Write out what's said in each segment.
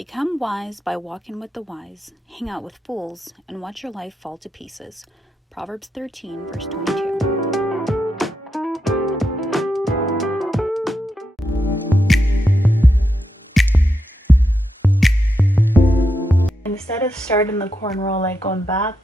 Become wise by walking with the wise, hang out with fools, and watch your life fall to pieces. Proverbs 13, verse 22. Instead of starting the cornrow like going back,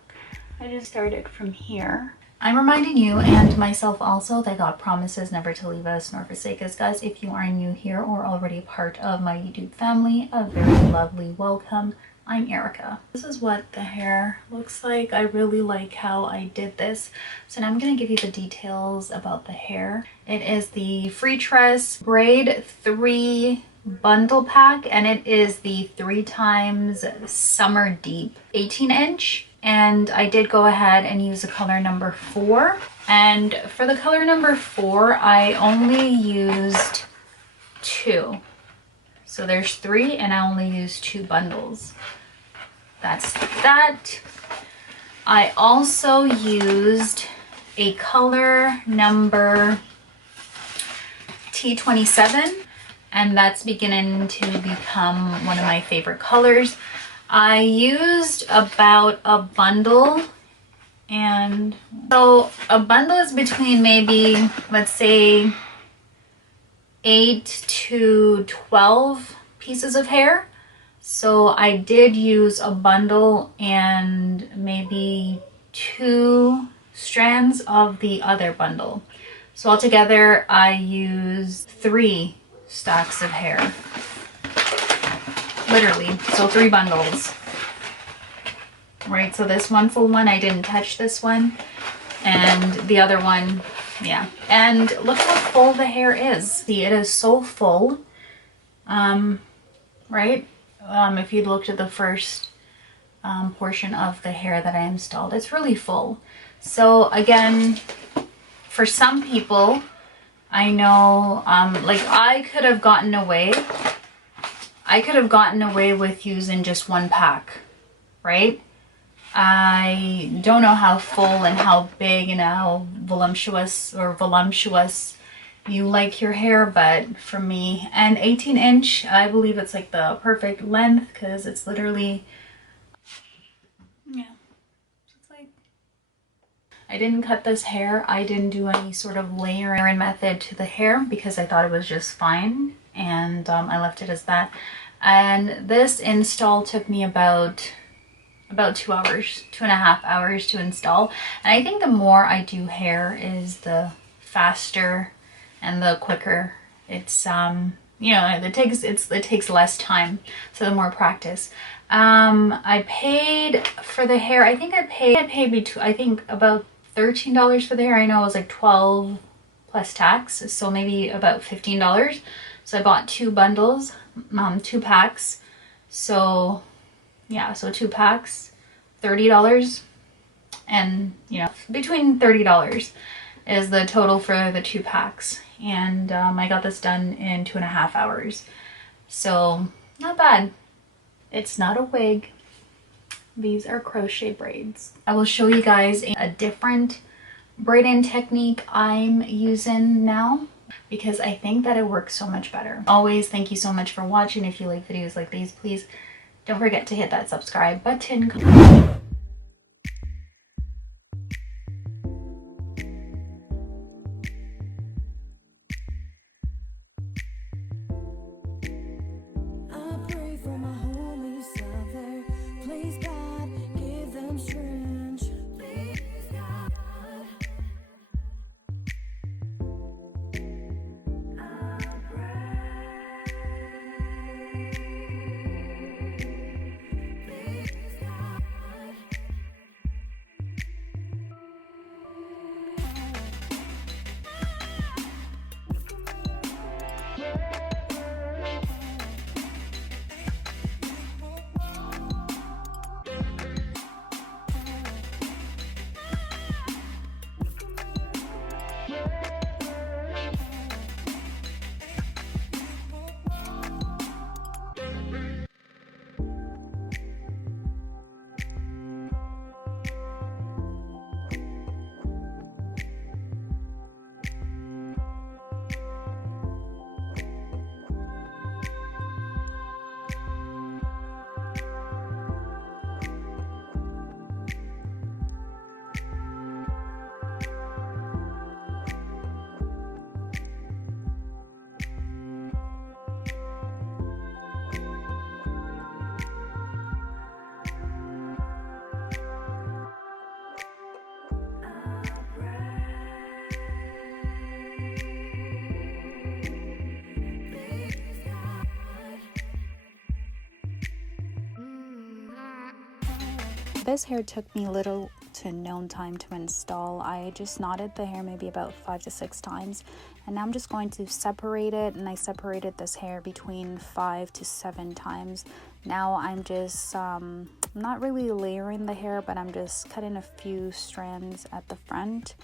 I just started from here. I'm reminding you and myself also that God promises never to leave us nor forsake us. Guys, if you are new here or already part of my YouTube family, a very lovely welcome. I'm Erica. This is what the hair looks like. I really like how I did this. So now I'm going to give you the details about the hair. It is the Freetress Braid 3 bundle pack, and it is the 3x Summer Deep 18-inch. And I did go ahead and use the color number 4. And for the color number 4, I only used 2. So there's 3 and I only used 2 bundles. That's that. I also used a color number T27, and that's beginning to become one of my favorite colors. I used about a bundle, and so a bundle is between maybe, let's say, 8 to 12 pieces of hair. So I did use a bundle and maybe 2 strands of the other bundle. So altogether I used 3 stacks of hair. Literally, so 3 bundles. Right, so this one full one, I didn't touch this one. And the other one, yeah. And look how full the hair is. See, it is so full. Right? If you looked at the first portion of the hair that I installed, it's really full. So again, for some people, I know, like I could have gotten away with using just 1 pack, right? I don't know how full and how big and how voluptuous you like your hair, but for me, and 18-inch, I believe it's like the perfect length because it's literally, yeah, it's like, I didn't cut this hair. I didn't do any sort of layering method to the hair because I thought it was just fine, and I left it as that. And this install took me about 2 hours, 2.5 hours to install. And I think the more I do hair is the faster and the quicker it's you know, it takes less time, so the more practice. I paid for the hair, I think I paid between, I think about $13 for the hair. I know it was like 12 plus tax, so maybe about $15. So I bought 2 bundles, 2 packs. So yeah, so 2 packs, $30, and you know, between $30 is the total for the 2 packs. And I got this done in 2.5 hours. So not bad. It's not a wig. These are crochet braids. I will show you guys a different braiding technique I'm using now, because I think that it works so much better. Always, thank you so much for watching. If you like videos like these, please don't forget to hit that subscribe button. This hair took me little to no time to install. I just knotted the hair maybe about 5 to 6 times, and now I'm just going to separate it, and I separated this hair between 5 to 7 times. Now I'm just not really layering the hair, but I'm just cutting a few strands at the front.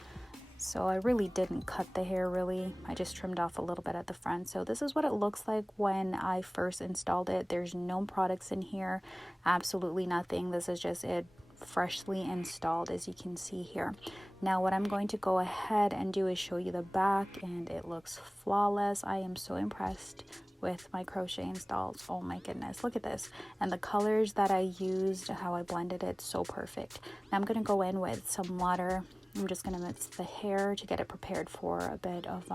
So I really didn't cut the hair really. I just trimmed off a little bit at the front. So this is what it looks like when I first installed it. There's no products in here, absolutely nothing. This is just it freshly installed, as you can see here. Now what I'm going to go ahead and do is show you the back, and it looks flawless. I am so impressed with my crochet installs. Oh my goodness, look at this. And the colors that I used, how I blended it, so perfect. Now I'm going to go in with some water. I'm just going to mix the hair to get it prepared for a bit of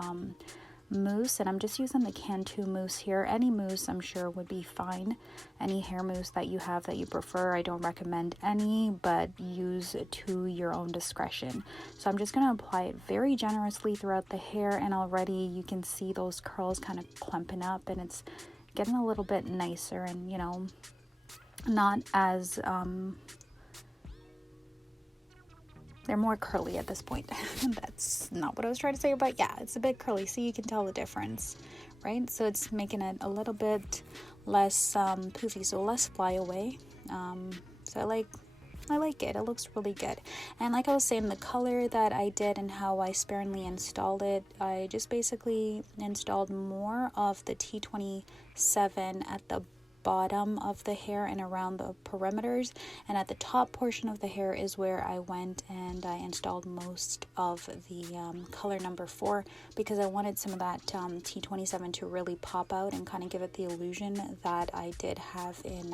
mousse, and I'm just using the Cantu mousse here. Any mousse I'm sure would be fine. Any hair mousse that you have that you prefer. I don't recommend any, but use to your own discretion. So I'm just going to apply it very generously throughout the hair, and already you can see those curls kind of clumping up, and it's getting a little bit nicer, and you know, not as they're more curly at this point. That's not what I was trying to say, but yeah, it's a bit curly, so you can tell the difference, right? So it's making it a little bit less poofy, so less flyaway. So I like it. It looks really good. And like I was saying, the color that I did and how I sparingly installed it, I just basically installed more of the T27 at the bottom of the hair and around the perimeters, and at the top portion of the hair is where I went and I installed most of the color number 4, because I wanted some of that T27 to really pop out and kind of give it the illusion that I did have in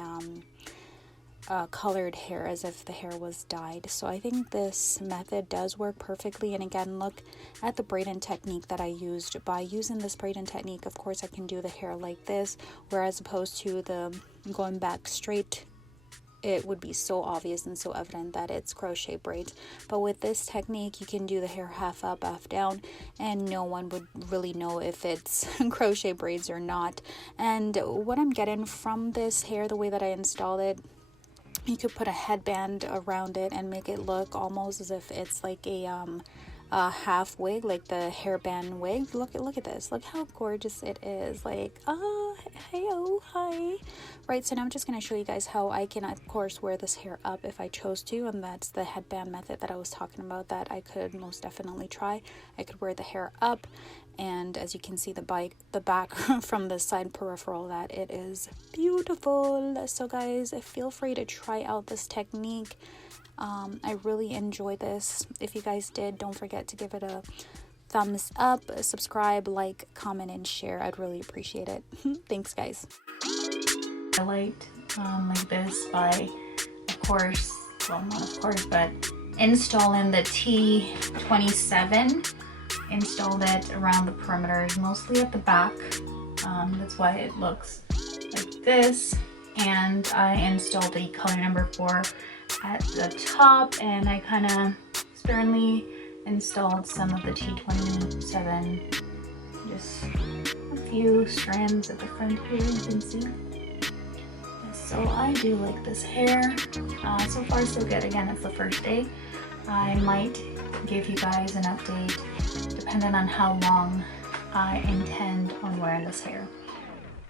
colored hair, as if the hair was dyed. So I think this method does work perfectly. And again, look at the braiding technique that I used. By using this braiding technique, of course I can do the hair like this, whereas opposed to the going back straight, it would be so obvious and so evident that it's crochet braids. But with this technique, you can do the hair half up, half down, and no one would really know if it's crochet braids or not. And what I'm getting from this hair, the way that I installed it, you could put a headband around it and make it look almost as if it's like a half wig, like the hairband wig. Look at this. Look how gorgeous it is. Like, hey, oh, hi. Right, so now I'm just going to show you guys how I can, of course, wear this hair up if I chose to, and that's the headband method that I was talking about that I could most definitely try. I could wear the hair up, and as you can see, the back from the side peripheral, that it is beautiful. So guys, feel free to try out this technique. I really enjoy this. If you guys did, don't forget to give it a thumbs up, subscribe, like, comment, and share. I'd really appreciate it. Thanks, guys. Highlight like this by, of course, well, not of course, but installing the T27. Installed it around the perimeters, mostly at the back. That's why it looks like this. And I installed the color number 4 at the top, and I kind of sparingly installed some of the T27, just a few strands at the front here, you can see. So I do like this hair. So far so good. Again, it's the first day. I might give you guys an update depending on how long I intend on wearing this hair.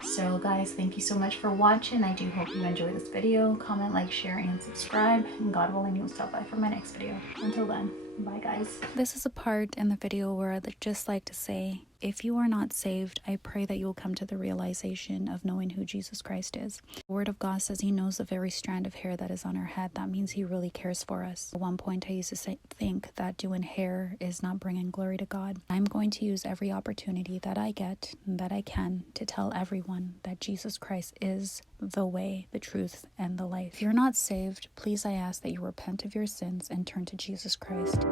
So guys, thank you so much for watching. I do hope you enjoyed this video. Comment, like, share, and subscribe. And God willing, you'll stop by for my next video. Until then, bye guys. This is a part in the video where I'd just like to say, if you are not saved, I pray that you will come to the realization of knowing who Jesus Christ is. The Word of God says he knows the very strand of hair that is on our head. That means he really cares for us. At one point, I used to think that doing hair is not bringing glory to God. I'm going to use every opportunity that I get, that I can, to tell everyone that Jesus Christ is the way, the truth, and the life. If you're not saved, please I ask that you repent of your sins and turn to Jesus Christ.